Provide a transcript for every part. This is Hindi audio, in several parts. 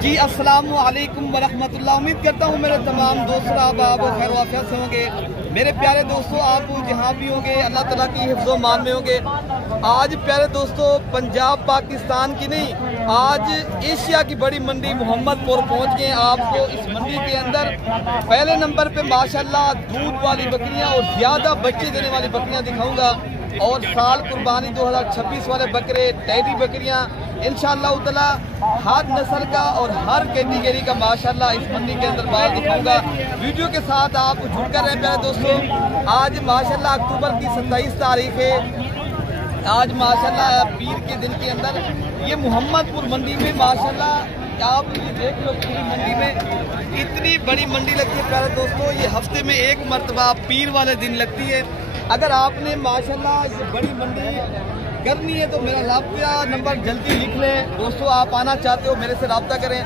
जी अस्सलाम वालेकुम वरहमतुल्लाह। उम्मीद करता हूँ मेरे तमाम दोस्त आप खैर वाफियत से होंगे। मेरे प्यारे दोस्तों, आप जहाँ भी होंगे अल्लाह ताला की हिफ्ज़ो मान में होंगे। आज प्यारे दोस्तों, पंजाब पाकिस्तान की नहीं, आज एशिया की बड़ी मंडी मोहम्मदपुर पहुँच गए। आपको इस मंडी के अंदर पहले नंबर पे माशाल्लाह दूध वाली बकरियाँ और ज़्यादा बच्चे देने वाली बकरियाँ दिखाऊँगा, और साल कुर्बानी 2026 वाले बकरे, टैडी बकरियाँ इंशाअल्लाह ताला हर नस्ल का और हर कैटेगरी का माशाल्लाह इस मंडी के अंदर बाहर दिखाऊंगा। वीडियो के साथ आप जुड़कर रहें प्यारे दोस्तों। आज माशाल्लाह अक्टूबर की 27 तारीख है। आज माशाल्लाह पीर के दिन के अंदर ये मोहम्मदपुर मंडी में माशाल्लाह आप ये देख लो, पूरी मंडी में इतनी बड़ी मंडी लगती है प्यारे दोस्तों। ये हफ्ते में एक मरतबा पीर वाले दिन लगती है। अगर आपने माशाल्लाह ये बड़ी मंडी करनी है तो मेरा रब्ता नंबर जल्दी लिख लें दोस्तों। आप आना चाहते हो मेरे से रब्ता करें।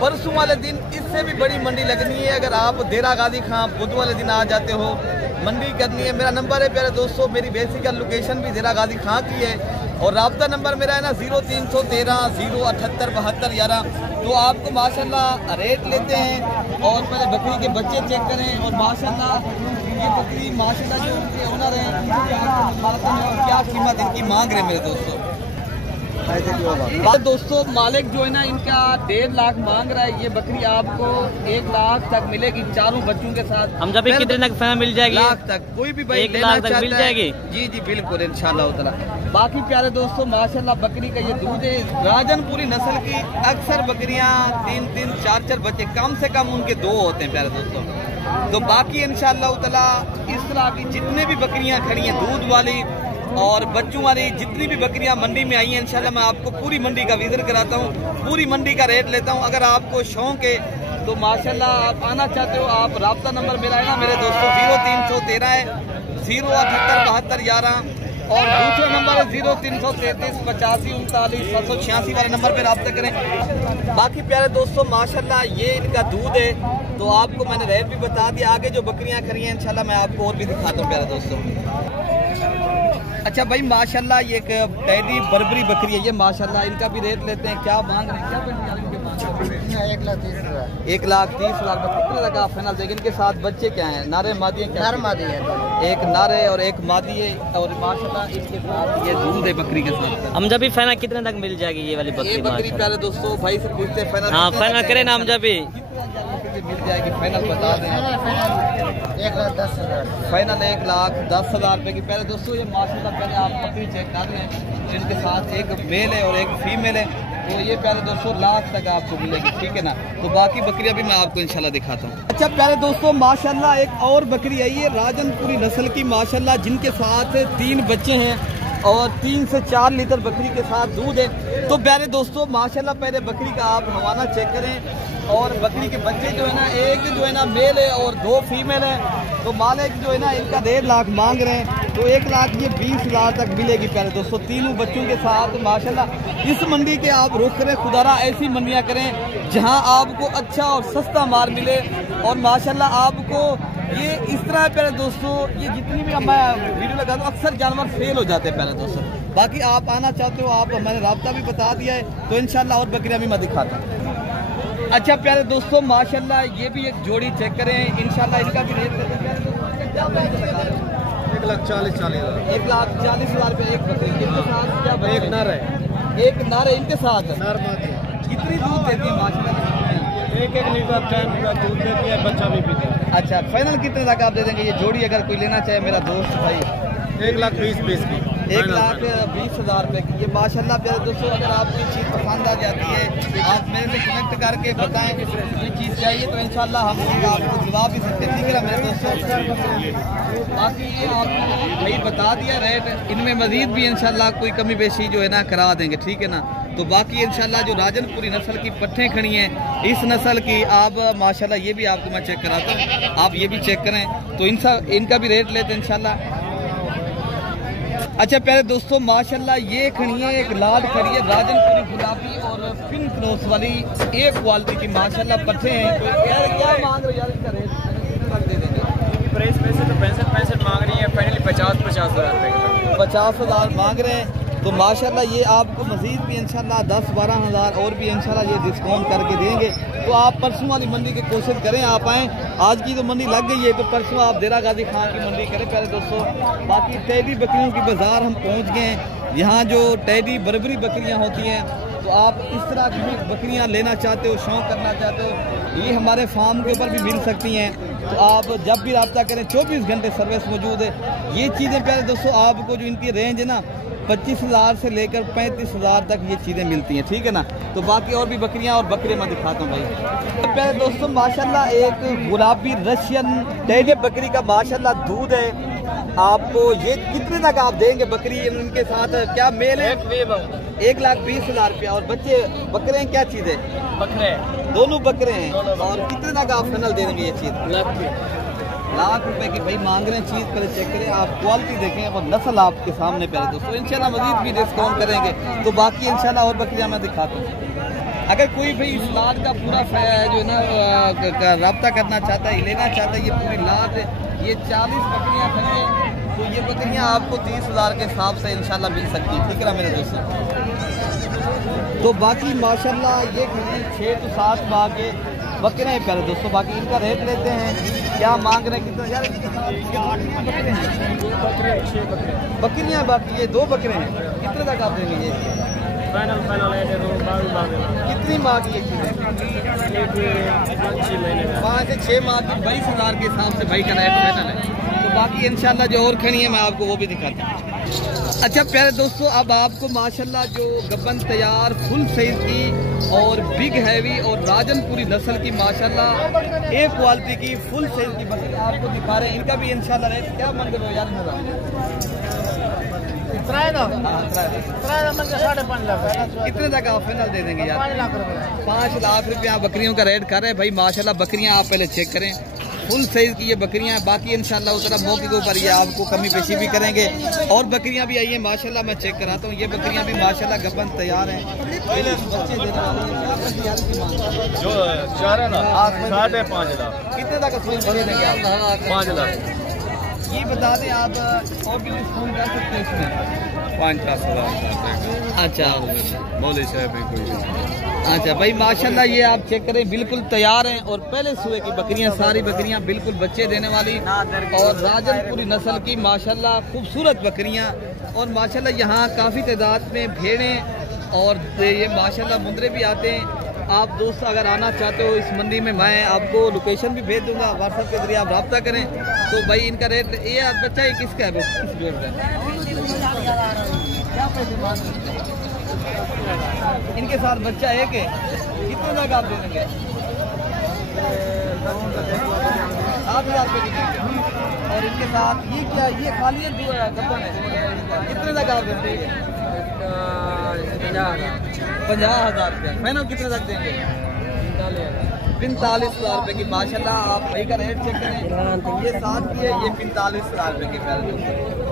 परसों वाले दिन इससे भी बड़ी मंडी लगनी है। अगर आप देरा गाजी खां बुध वाले दिन आ जाते हो, मंडी करनी है, मेरा नंबर है प्यारे दोस्तों। मेरी बेसिकल लोकेशन भी देरा गाजी खां की है, और रब्ता नंबर मेरा है ना 0313 078 72 11। तो आपको माशाल्लाह रेट लेते हैं और पहले बकरी के बच्चे चेक करें, और माशाल्लाह ये बकरी माशाल्लाह जो उनके ओनर हैं क्या कीमत इनकी मांग रहे हैं मेरे दोस्तों। दोस्तों मालिक जो है ना इनका 1.5 लाख मांग रहा है। ये बकरी आपको 1 लाख तक मिलेगी चारों बच्चों के साथ। हम जब कितने तक मिल जाएगी? लाख तक कोई भी भाई 1 लाख तक मिल जाएगी। जी जी बिल्कुल इंशाल्लाह ताला। बाकी प्यारे दोस्तों माशाल्लाह बकरी का ये दूध है राजनपुरी नस्ल की। अक्सर बकरियां 3-3 4-4 बच्चे कम से कम उनके 2 होते हैं प्यारे दोस्तों। तो बाकी इंशाल्लाह ताला इस तरह की जितने भी बकरियां खड़ी हैं दूध वाली और बच्चों वाली, जितनी भी बकरियां मंडी में आई हैं इंशाल्लाह मैं आपको पूरी मंडी का विजिट कराता हूँ, पूरी मंडी का रेट लेता हूँ। अगर आपको शौक है तो माशाल्लाह आप आना चाहते हो, आप रब्ता नंबर मेरा है ना मेरे दोस्तों 0313 है 078 72 11, और दूसरा नंबर है 0333 85 39 786 वाले नंबर पे रब्ता करें। बाकी प्यारे दोस्तों माशाल्लाह ये इनका दूध है, तो आपको मैंने रेट भी बता दिया। आगे जो बकरियां खड़ी हैं इंशाल्लाह मैं आपको और भी दिखाता हूँ प्यारे दोस्तों। अच्छा भाई माशाल्लाह ये एक टैडी बर्बरी बकरी है, ये माशाल्लाह इनका भी रेट लेते हैं। क्या मांग रहे हैं? क्या इनके मांग रहे हैं? 1,30,000 कितने लगा फाइनल देंगे? इनके साथ बच्चे क्या हैं? नारे मादी हैं? नर मादी है, एक नारे और एक मादी है, और माशाल्लाह इसके साथ ये दूध है बकरी के साथ। हम जब भी फाइनल कितने तक मिल जाएगी ये वाली बकरी? प्यारे दोस्तों भाई से पूछते हैं फाइनल। हाँ फाइनल करें ना, हम जब भी मिल जाएगी फाइनल बता दें। 1,10,000 फाइनल 1,10,000 रुपए की। पहले दोस्तों ये माशाल्लाह पहले आप बकरी चेक कर रहे हैं, जिनके साथ एक मेल है और एक फीमेल है, तो ये प्यारे दोस्तों लाख तक आपको मिलेगी, ठीक है ना। तो बाकी बकरियां भी मैं आपको इंशाल्लाह दिखाता हूँ। अच्छा प्यारे दोस्तों माशाल्लाह एक और बकरी आई है राजनपुरी नस्ल की माशाल्लाह, जिनके साथ 3 बच्चे हैं और 3 से 4 लीटर बकरी के साथ दूध है। तो प्यारे दोस्तों माशाल्लाह पहले बकरी का आप हवाना चेक करें, और बकरी के बच्चे जो है ना एक जो है ना मेल है और 2 फीमेल है। तो मालिक जो है ना इनका 1.5 लाख मांग रहे हैं, तो 1 लाख ये 20,000 तक मिलेगी प्यारे दोस्तों तीनों बच्चों के साथ। माशाल्लाह इस मंडी के आप रुख करें, खुदारा ऐसी मंडियां करें जहां आपको अच्छा और सस्ता माल मिले, और माशाल्लाह आपको ये इस तरह प्यारे दोस्तों ये जितनी भी मैं वीडियो लगाता हूँ अक्सर जानवर फेल हो जाते हैं प्यारे दोस्तों। बाकी आप आना चाहते हो, आप मैंने रब्ता भी बता दिया है, तो इंशाल्लाह और बकरियां भी मैं दिखाता हूँ। अच्छा प्यारे दोस्तों माशाल्लाह ये भी एक जोड़ी चेक करें इंशाल्लाह, इनका भी रेट लेते हैं। 1,40,000 1,40,000 रुपये एक बकरी। इनके साथ क्या भाई? एक नर है, एक नर है, इनके साथ नर मादी। कितनी दूध देती है माशाल्लाह? 1-1 लीटर टाइम का दूध देती है, बच्चा भी पीता है। अच्छा फाइनल कितने तक आप दे देंगे ये जोड़ी अगर कोई लेना चाहे मेरा दोस्त भाई? 1,20,000 की। 1,20,000 रुपये की। ये माशाल्लाह प्यारे दोस्तों अगर आपको ये चीज़ पसंद आ जाती है आप मेरे से कनेक्ट करके बताएं कि ये चीज़ चाहिए, तो इंशाल्लाह हम आपको जवाब भी सकते हैं, ठीक है ना मेरे दोस्तों। बाकी ये आपको भाई बता दिया रेट, इनमें मजीद भी इंशाल्लाह कोई कमी बेशी जो है ना करा देंगे, ठीक है ना। तो बाकी इंशाल्लाह जो राजनपुरी नस्ल की पट्ठें खड़ी हैं इस नस्ल की आप माशाल्लाह ये भी आपको मैं चेक कराता हूँ, आप ये भी चेक करें, तो इनका भी रेट लेते हैं इंशाल्लाह। अच्छा प्यारे दोस्तों माशाल्लाह ये खड़ी है एक लाल खड़ी है राजनपुरी गुलाबी और पिंक क्रॉस वाली एक क्वालिटी की माशाल्लाह पट्ठे हैं। तो यार क्या मांग रहे हो यार इसका रेट? दे देंगे प्राइस पैसे तो 65 मांग रही है, फाइनली 50,000 रुपये 50,000 मांग रहे हैं। तो माशाल्लाह ये आपको मज़ीद भी इंशाल्लाह 10-12 हज़ार और भी इंशाल्लाह ये डिस्काउंट करके देंगे। तो आप परसों वाली मंडी की कोशिश करें, आप आएँ। आज की तो मंडी लग गई है तो परसों आप देरा गाजी खान की मंडी करें प्यारे दोस्तों। बाकी टैडी बकरियों की बाज़ार हम पहुँच गए हैं। यहाँ जो टैडी बर्बरी बकरियाँ होती हैं, तो आप इस तरह की बकरियाँ लेना चाहते हो, शौक़ करना चाहते हो, ये हमारे फार्म के ऊपर भी मिल सकती हैं। तो आप जब भी रब्ता करें, 24 घंटे सर्विस मौजूद है। ये चीज़ें प्यारे दोस्तों आपको जो इनकी रेंज है ना 25,000 से लेकर 35,000 तक ये चीज़ें मिलती हैं, ठीक है ना। तो बाकी और भी बकरियां और बकरे मैं दिखाता हूँ भाई। तो प्यारे दोस्तों माशाल्लाह एक गुलाबी रशियन टैडी बकरी का माशाल्लाह दूध है। आपको ये कितने तक आप देंगे बकरी? इनके साथ क्या मेल है? 1,20,000 रुपया। और बच्चे बकरे हैं, क्या चीज़ है? बकरे, दोनों बकरे हैं। और कितने तक आप फाइनल दे देंगे ये चीज़? लाख रुपए की भाई मांग रहे हैं चीज़। पहले चेक करें, आप क्वालिटी देखें और नस्ल आपके सामने प्यारे दोस्तों। इंशाल्लाह मजीद भी डिस्काउंट करेंगे। तो बाकी इंशाल्लाह और बकरियां मैं दिखाता हूँ। अगर कोई भाई इस लाद का पूरा जो है ना रब्ता करना चाहता है, लेना चाहता है, ये पूरी लाद है, ये 40 बकरियाँ खड़ी हैं। तो ये बकरियाँ आपको 30,000 के हिसाब से इंशाल्लाह मिल सकती है, ठीक है ना मेरे दोस्तों। तो बाकी माशाल्लाह ये 6 से 7 माह के बकरे हैं प्यारे दोस्तों। बाकी इनका रेट लेते हैं, क्या मांग रहे हैं, कितना यार? बकरियाँ बाकी ये 2 बकरे हैं, कितने तक आप देंगे? ये कितनी माह की? 5 से 6 माह की 22,000 के हिसाब से भाई का रेट फाइनल है। तो बाकी इंशाल्लाह जो और खड़ी है मैं आपको वो भी दिखाता हूँ। अच्छा प्यारे दोस्तों, अब आपको माशाल्लाह जो गब्बन तैयार फुल साइज की और बिग हैवी और राजनपुरी नस्ल की माशाल्लाह एक क्वालिटी की फुल साइज की बकरी आपको दिखा रहे हैं। इनका भी इंशाल्लाह रेट क्या मन करो यार? कितने तक आप फाइनल दे देंगे यार? 5 लाख रुपया बकरियों का रेट कर रहे हैं भाई माशाल्लाह। बकरियां आप पहले चेक करें, फुल साइज की ये बकरियां हैं। बाकी इंशाल्लाह उस तरह मौके के ऊपर ये आपको कमी पेशी भी करेंगे। और बकरियां भी आई हैं माशाल्लाह, मैं चेक कराता हूँ। ये बकरियां भी माशाल्लाह गब्बन तैयार हैं, बच्चे देने वाली हैं। जो चार है ना 5.5 लाख। कितने तक दे देंगे आप? 5 लाख। ये बता दें आप और भी डिस्काउंट कर सकते हैं इसमें? 5-10 हज़ार। अच्छा बोले कोई। अच्छा भाई माशाल्लाह ये आप चेक करें, बिल्कुल तैयार हैं। और पहले सुबह की बकरियां, सारी बकरियां बिल्कुल बच्चे देने वाली और राजनपुरी नस्ल की माशाल्लाह खूबसूरत बकरियां। और माशाल्लाह यहाँ काफ़ी तादाद में भेड़ें और ये माशाल्लाह मुंदरे भी आते हैं। आप दोस्त अगर आना चाहते हो इस मंडी में, मैं आपको लोकेशन भी भेज दूंगा, व्हाट्सएप के जरिए आप रब्ता करें। तो भाई इनका रेट ये बच्चा ये किसका है? किस रेट का? क्या पैसे मांग रहे हैं? इनके साथ बच्चा एक है, कितने तक आप दे देंगे? 7,000 रुपये की देंगे। और इनके साथ ये क्या, ये खाली है गब्बन है, कितने तक आप देंगे? 50,000 रुपये फाइनल। कितने तक देंगे? 45,000 रुपये की माशाल्लाह। आप भाई का रेट चेक करें, ये 7 की है, ये 45,000 रुपये की पहले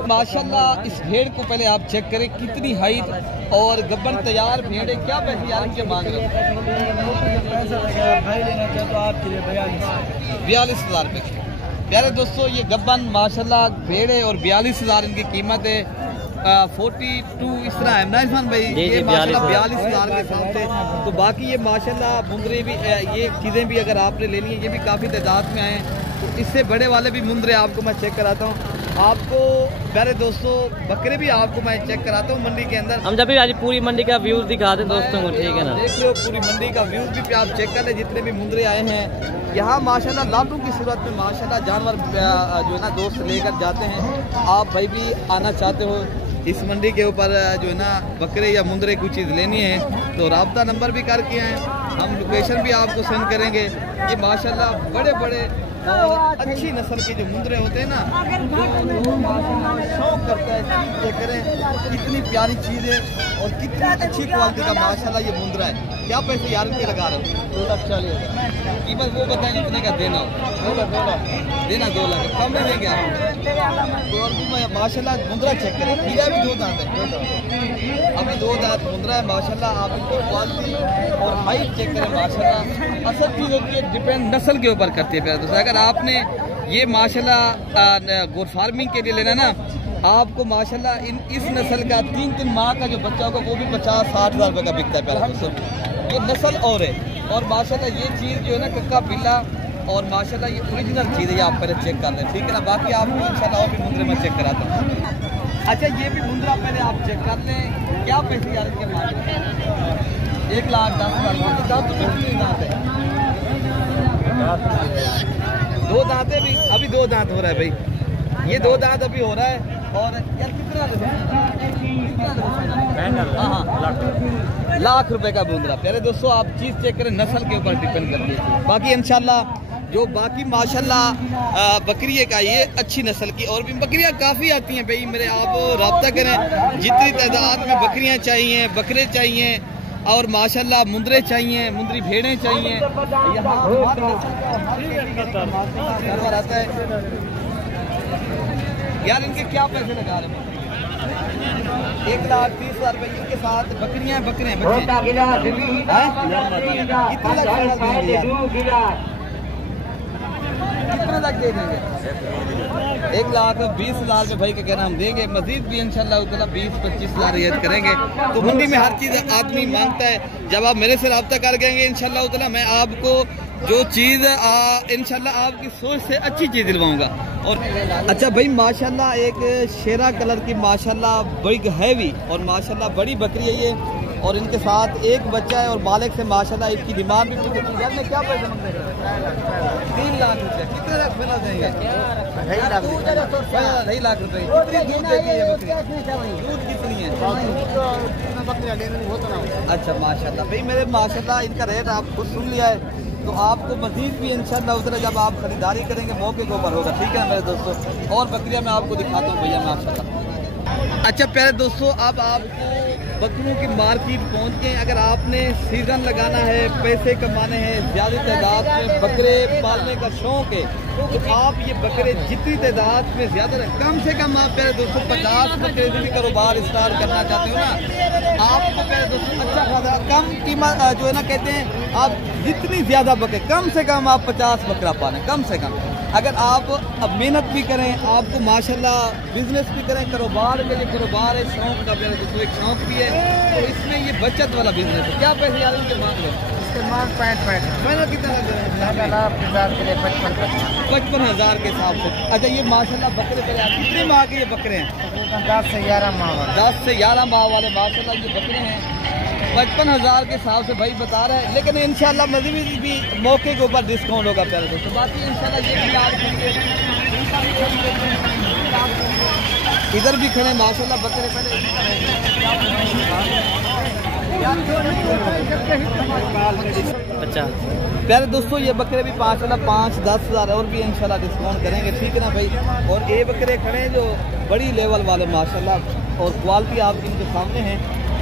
माशाल्लाह। इस भेड़ को पहले आप चेक करें, कितनी हाइट और गब्बन तैयार भेड़ है। क्या पैसे यार इनके मांग रहे हो? 42,000 रुपये की। प्यारे दोस्तों ये गब्बन माशाल्लाह भेड़ है और 42,000 इनकी कीमत है। 42 इस तरह है ना इरफान भाई? ये माशाल्लाह 42,000 के हिसाब से। तो बाकी ये माशाल्लाह मुंदरे भी, ये चीज़ें भी अगर आपने लेनी है, ये भी काफ़ी तादाद में आए हैं। तो इससे बड़े वाले भी मुंदरे आपको मैं चेक कराता हूँ। आपको प्यारे दोस्तों बकरे भी आपको मैं चेक कराता हूँ मंडी के अंदर। हम जब भी आज पूरी मंडी का व्यूज दिखा दें दोस्तों को, ठीक है ना? देख लो पूरी मंडी का व्यूज भी आप चेक कर ले, जितने भी मुंदरे आए हैं यहाँ माशाल्लाह लालू की सूरत में माशाल्लाह जानवर जो है ना दोस्त लेकर जाते हैं। आप भाई भी आना चाहते हो इस मंडी के ऊपर जो है ना बकरे या मुंदरे कुछ चीज़ लेनी है तो राब्ता नंबर भी करके आए, हम लोकेशन भी आपको सेंड करेंगे। ये माशाल्लाह बड़े बड़े और अच्छी नस्ल के जो मुंदरे होते हैं ना, शौक करता है चेक करें कितनी प्यारी चीज़ है और कितनी अच्छी क्वालिटी का माशाल्लाह ये मुंदरा है। क्या पैसे यार के लगा रहे हो? 2,40,000 कीमत। वो बताएं कितने का देना हो? 2 लाख कम नहीं देंगे आप? तो और भी माशाल्लाह मुंदरा चेक करें, हीरा भी 2 दांत है, अभी 2 दांत मुंदरा है माशाल्लाह। आप इनको क्वालिटी और हाइट चेक करें माशाल्लाह। असल चीज़ होती है डिपेंड नस्ल के ऊपर करती है। अगर आपने ये माशाल्लाह गोट फार्मिंग के लिए लेना ना आपको माशाल्लाह इस नस्ल का 3 माह का जो बच्चा होगा वो भी 50-60 हज़ार रुपये का बिकता है प्यारे दोस्तों। ये नस्ल और है और माशाल्लाह ये चीज़ जो है ना कक्का बिल्ला और माशाल्लाह ये ओरिजिनल चीज़ है। ये आप पहले चेक कर लें, ठीक है ना। बाकी आपको इंशाल्लाह और भी मुंद्रे में चेक कराता हूँ। अच्छा ये भी मुंद्रा पहले आप चेक कर लें, क्या पैसे यार इसके मांग रहे हैं? 1,10,000 दांत तो कितने दांत है? 2 दांतें भी अभी 2 दांत हो रहा है भाई, ये 2 दांत अभी हो रहा है। और यार कितना हाँ लाख रुपए का मुंद्रा। प्यारे दोस्तों आप चीज़ चेक करें, नस्ल के ऊपर डिपेंड करती है। बाकी इंशाल्लाह जो बाकी माशाल्लाह बकरी का ये अच्छी नस्ल की और भी बकरियां काफ़ी आती हैं भाई मेरे, आप रब्ता करें। जितनी तादाद में बकरियां चाहिए, बकरे चाहिए और माशाल्लाह मुंद्रे चाहिए, मुंद्री भेड़ें चाहिए, यहाँ आता है। यार इनके क्या पैसे लगा रहे हैं? 1,30,000 रुपये इनके साथ बकरियां बकरे हैं बच्चे। कितना तक दे देंगे? 1,20,000 रुपये भाई का कहना हम देंगे। मजीद भी इंशाल्लाह 20-25 हज़ार रियायत करेंगे। तो मंडी में हर चीज़ आदमी मांगता है। जब आप मेरे से रब्ता कर गएंगे इंशाल्लाह मैं आपको जो चीज़ इंशाल्लाह आपकी सोच से अच्छी चीज़ दिलवाऊंगा। और अच्छा भाई माशाल्लाह एक शेरा कलर की माशाल्लाह बड़ी हैवी और माशाल्लाह बड़ी बकरी है ये, और इनके साथ एक बच्चा है और मालिक से माशाल्लाह इसकी डिमांड भी पूछी। घर में क्या पैसे मांग रहे हैं? 3 लाख रुपये। कितने लाख मिला देंगे? 2.5 लाख रुपये। कितनी दूध देती है बकरी? दूध कितनी है? अच्छा माशाल्लाह भाई मेरे माशाल्लाह इनका रेट आप खुद सुन लिया है। तो आपको मजीद भी इंशाल्लाह उधर जब आप खरीदारी करेंगे मौके के ऊपर होगा, ठीक है मेरे दोस्तों। और बकरियां मैं आपको दिखाता हूँ भैया माशाल्लाह। अच्छा प्यारे दोस्तों अब आपको बकरियों की मार्केट पहुँच गए। अगर आपने सीज़न लगाना है, पैसे कमाने हैं, ज़्यादा तादाद में बकरे पालने का शौक़ है तो आप ये बकरे जितनी तादाद में ज़्यादा कम से कम आप प्यारे दोस्तों 50 बकरे भी कारोबार स्टार्ट करना चाहते हो ना, आपको प्यारे दोस्तों अच्छा खासा कम कीमत जो है ना कहते हैं आप जितनी ज़्यादा बकरे कम से कम आप 50 बकरा पालें कम से कम। अगर आप अब मेहनत भी करें, आपको माशाल्लाह बिजनेस भी करें, कारोबार के लिए कारोबार है, शौक का मेरे दोस्तों एक शौक भी है, तो इसमें ये बचत वाला बिजनेस है। क्या पैसे यार इनके मांग रहे हैं? इसके मांग 65 महीना कितना लग रहा है? 55,000 के हिसाब से। अच्छा ये माशाल्लाह बकरे पहले कितने माह के ये बकरे हैं? 10 से 11 माह वाले। 10 से 11 माह वाले माशाल्लाह ये बकरे हैं। 55,000 के हिसाब से भाई बता रहे हैं, लेकिन इंशाल्लाह मज़ीद भी मौके के ऊपर डिस्काउंट होगा प्यारे दोस्तों। बाकी इंशाल्लाह ये भी आप इधर भी खड़े माशाल्लाह बकरे पहले। अच्छा प्यारे दोस्तों ये बकरे भी माशाल्लाह 5-10 हज़ार और भी इंशाल्लाह डिस्काउंट करेंगे, ठीक है ना भाई। और ये बकरे खड़े हैं जो बड़ी लेवल वाले माशाल्लाह और क्वालिटी आपकी इनके सामने है।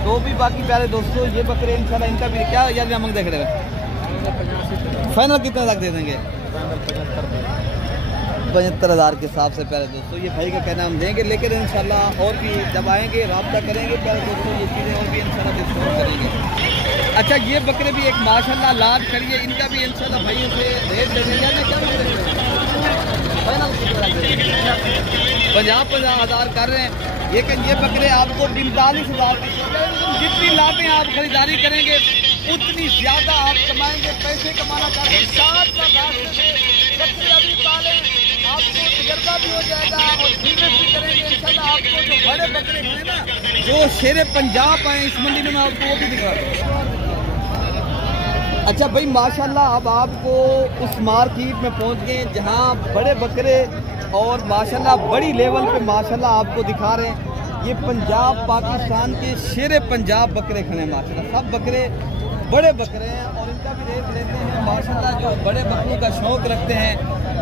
तो भी बाकी प्यारे दोस्तों ये बकरे इंशाल्लाह इनका भी क्या यार नमक देख रहे हैं फाइनल कितना तक दे देंगे? 75,000 के हिसाब से प्यारे दोस्तों ये भाई का कहना हम देंगे, लेकिन इंशाल्लाह और भी जब आएंगे रब्ता करेंगे प्यारे दोस्तों ये चीज़ें और भी इंशाल्लाह डिस्काउंट करेंगे। अच्छा ये बकरे भी एक माशाल्लाह लाद खड़ी है, इनका भी इंशाल्लाह भाइयों से रेट दे देंगे। क्या 50,000 कर रहे हैं, लेकिन ये बकरे आपको 45,000 की। जितनी लातें आप खरीदारी करेंगे उतनी ज़्यादा आप कमाएंगे, पैसे कमाना चाहते हैं। साथ का बकरे अभी पालें, आपको तजर्बा भी हो जाएगा और बिजनेस भी करेंगे इंशाल्लाह। आपको जो बड़े बकरे हैं ना जो शेरे पंजाब आए इस मंडी में मैं आपको वो भी दिखा दूँ। अच्छा भाई माशाल्लाह अब आपको उस मार्केट में पहुंच गए जहां बड़े बकरे और माशाल्लाह बड़ी लेवल पे माशाल्लाह आपको दिखा रहे हैं। ये पंजाब पाकिस्तान के शेरे पंजाब बकरे खड़े हैं माशाल्लाह, सब बकरे बड़े बकरे हैं और इनका भी रेट लेते हैं माशाल्लाह। जो बड़े बकरों का शौक़ रखते हैं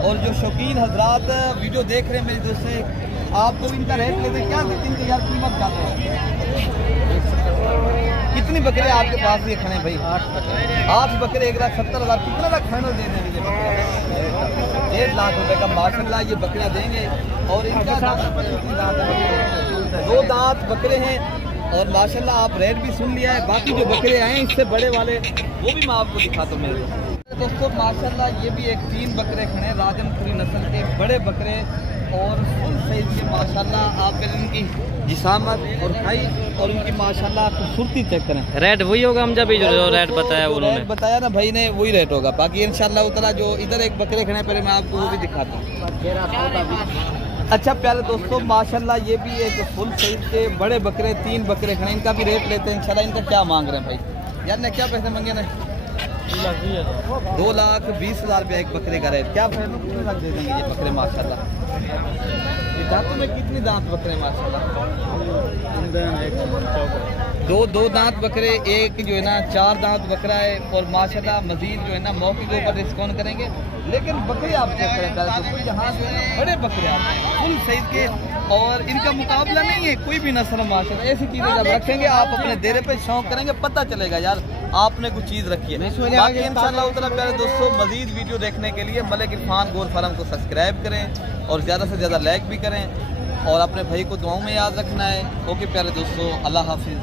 और जो शौकीन हजरात वीडियो देख रहे हैं मेरे दोस्त से, आपको भी इनका रेट लेते हैं। क्या इनकी यार कीमत क्या है? कितनी बकरे आपके पास ये खड़े हैं भाई? 8 बकरे 1,70,000। कितना तक फाइनल दे देंगे? 1.5 लाख रुपए का माशाल्लाह ये बकरियां देंगे। और इनका 2 दांत बकरे हैं और माशाल्लाह आप रेट भी सुन लिया है। बाकी जो बकरे आए इससे बड़े वाले वो भी मैं आपको दिखाता हूँ मेरे। दोस्तों माशाल्लाह ये भी एक 3 बकरे खड़े हैं राजनपुरी नस्ल के बड़े बकरे और फुल साइज के माशाल्लाह। आप इनकी जिसामत और हाइट और उनकी माशाल्लाह खूबसूरती चेक करें। रेट वही होगा हम जब जो रेट बताया उन्होंने रेट बताया ना भाई ने, वही रेट होगा। बाकी इंशाल्लाह उतना जो इधर एक बकरे खड़े पहले मैं आपको वो भी दिखाता हूँ। अच्छा प्यारे दोस्तों माशाल्लाह ये भी एक फुल साइज के बड़े बकरे 3 बकरे खड़े, इनका भी रेट लेते हैं इंशाल्लाह। इनका क्या मांग रहे हैं भाई यार ने, क्या पैसे मांगे ना? 2,20,000 रुपया एक बकरे का रेट। क्या पैसे कितने लाख दे देंगे ये बकरे माशाल्लाह? ये दांतों में कितनी दांत बकरे माशाल्लाह? 2 दांत बकरे, एक जो है ना 4 दांत बकरा है। और माशाल्लाह मजीद जो है ना मौके के ऊपर डिस्काउंट करेंगे। लेकिन बकरे आप चेक करें दोस्तों, यहाँ जो है ना बड़े बकरे आते हैं फुल साइज के और इनका मुकाबला नहीं है कोई भी नस्ल माशाल्लाह। ऐसी चीजें जब रखेंगे आप अपने डेरे पे शौक करेंगे, पता चलेगा यार आपने कुछ चीज रखी है। बाकी इंशाल्लाह उतना प्यारे दोस्तों मजीद वीडियो देखने के लिए मलिक इरफान गोल्ड फार्म को सब्सक्राइब करें और ज़्यादा से ज़्यादा लाइक भी करें और अपने भाई को दुआओं में याद रखना है। ओके प्यारे दोस्तों, अल्लाह हाफिज़।